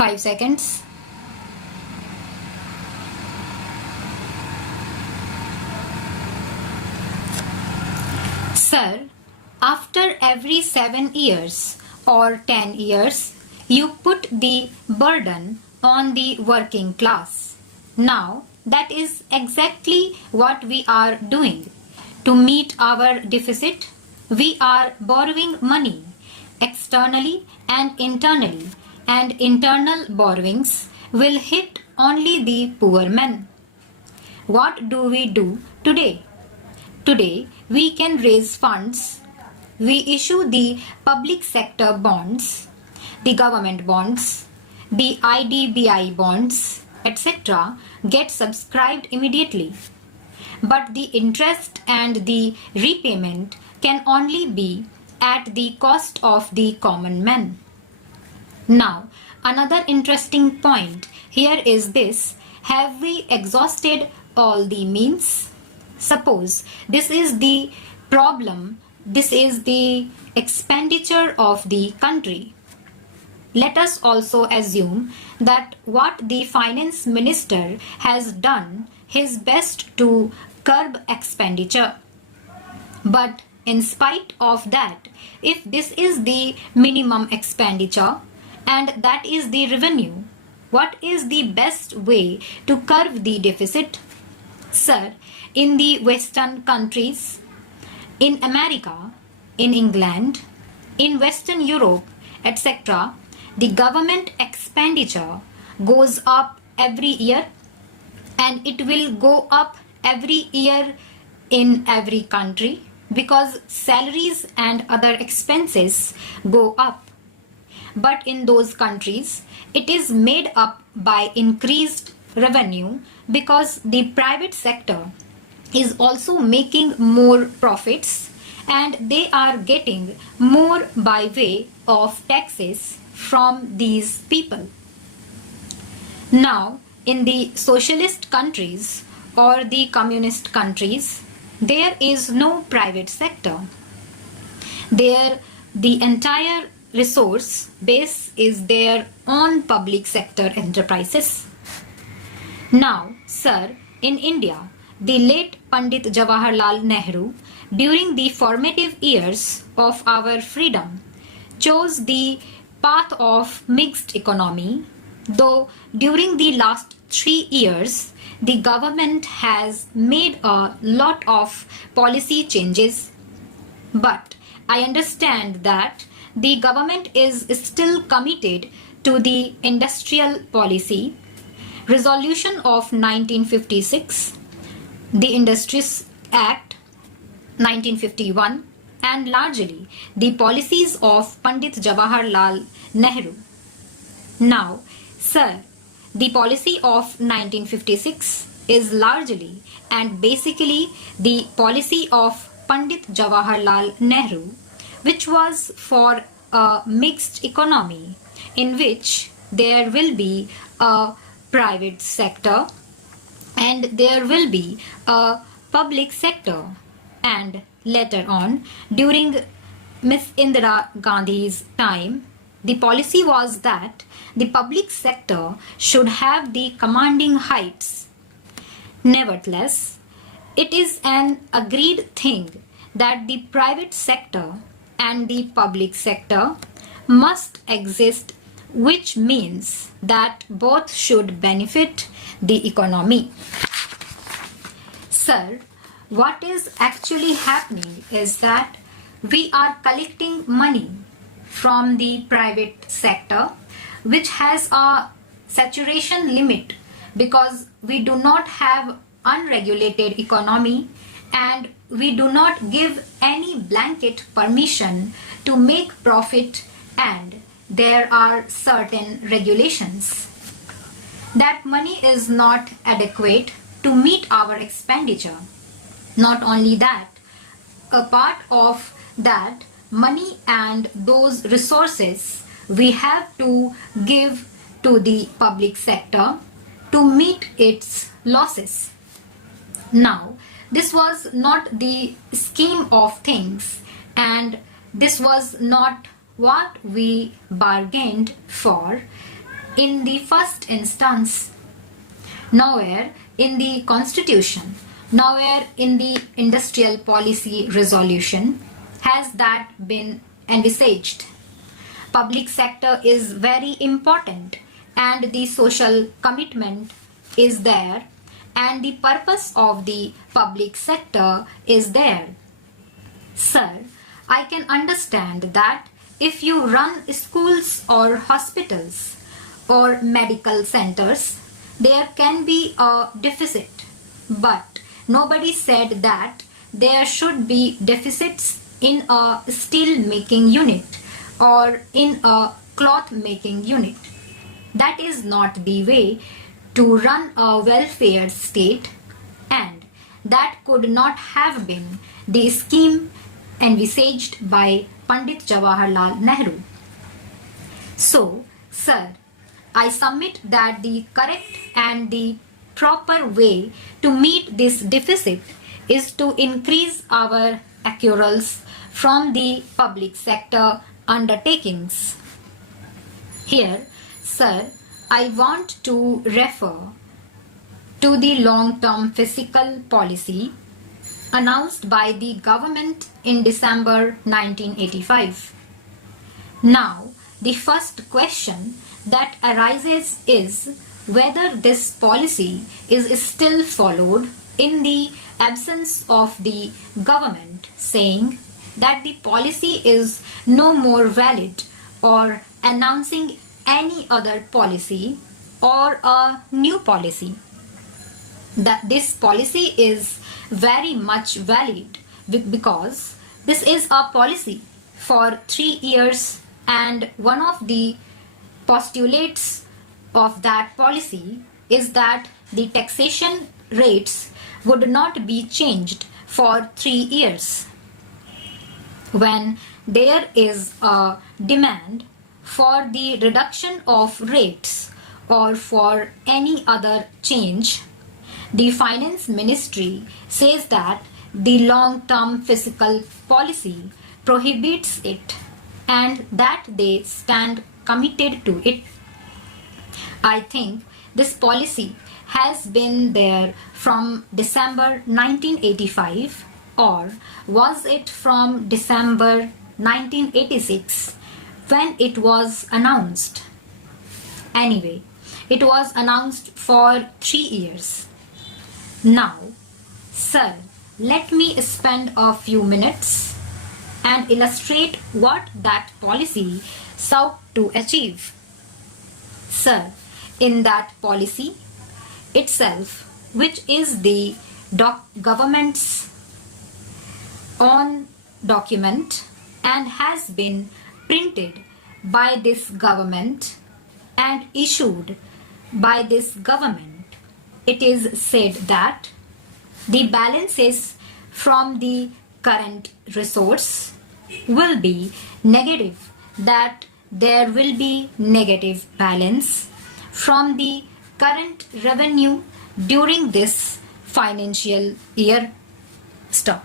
5 seconds. Sir, after every 7 years or 10 years, you put the burden on the working class. Now, that is exactly what we are doing. To meet our deficit, we are borrowing money externally and internally, and internal borrowings will hit only the poor men. What do we do today? Today, we can raise funds. We issue the public sector bonds, the government bonds, the IDBI bonds, etc. get subscribed immediately. But the interest and the repayment can only be at the cost of the common man. Now, another interesting point here is this: have we exhausted all the means? Suppose this is the problem, this is the expenditure of the country. Let us also assume that what the finance minister has done his best to curb expenditure. But in spite of that, if this is the minimum expenditure and that is the revenue, what is the best way to curb the deficit? Sir, in the Western countries, in America, in England, in Western Europe, etc., the government expenditure goes up every year, and it will go up every year in every country because salaries and other expenses go up. But in those countries, it is made up by increased revenue because the private sector is also making more profits, and they are getting more by way of taxes from these people. Now, in the socialist countries or the communist countries, there is no private sector. There, the entire resource base is their own public sector enterprises. Now, sir, in India, the late Pandit Jawaharlal Nehru, during the formative years of our freedom, chose the path of mixed economy, though during the last 3 years, the government has made a lot of policy changes. But I understand that the government is still committed to the industrial policy, resolution of 1956, the Industries Act 1951, and largely the policies of Pandit Jawaharlal Nehru. Now, sir, the policy of 1956 is largely and basically the policy of Pandit Jawaharlal Nehru, which was for a mixed economy in which there will be a private sector and there will be a public sector. And later on, during Miss Indira Gandhi's time, the policy was that the public sector should have the commanding heights. Nevertheless, it is an agreed thing that the private sector and the public sector must exist, which means that both should benefit the economy. Sir, what is actually happening is that we are collecting money from the private sector, which has a saturation limit because we do not have unregulated economy and we do not give any blanket permission to make profit, and there are certain regulations. That money is not adequate to meet our expenditure. Not only that, a part of that money and those resources we have to give to the public sector to meet its losses. Now, this was not the scheme of things, and this was not what we bargained for. in the first instance. Nowhere in the Constitution, nowhere in the Industrial Policy Resolution has that been envisaged. Public sector is very important and the social commitment is there and the purpose of the public sector is there. Sir, I can understand that if you run schools or hospitals or medical centers, there can be a deficit. But nobody said that there should be deficits in a steel making unit or in a cloth making unit. That is not the way to run a welfare state, and that could not have been the scheme envisaged by Pandit Jawaharlal Nehru. So, sir, I submit that the correct and the proper way to meet this deficit is to increase our accruals from the public sector undertakings. Here, sir, I want to refer to the long-term fiscal policy announced by the government in December 1985. Now, the first question that arises is whether this policy is still followed in the absence of the government saying that the policy is no more valid or announcing any other policy or a new policy. That this policy is very much valid because this is a policy for 3 years, and one of the postulates of that policy is that the taxation rates would not be changed for 3 years. When there is a demand for the reduction of rates or for any other change, the Finance Ministry says that the long-term fiscal policy prohibits it and that they stand committed to it. I think this policy has been there from December 1985, or was it from December 1986 when it was announced? Anyway, it was announced for 3 years. Now, sir, let me spend a few minutes and illustrate what that policy sought to achieve. Sir, in that policy itself, which is the government's own document and has been printed by this government and issued by this government, it is said that the balances from the current resource will be negative, that there will be negative balance from the current revenue during this financial year. Stop.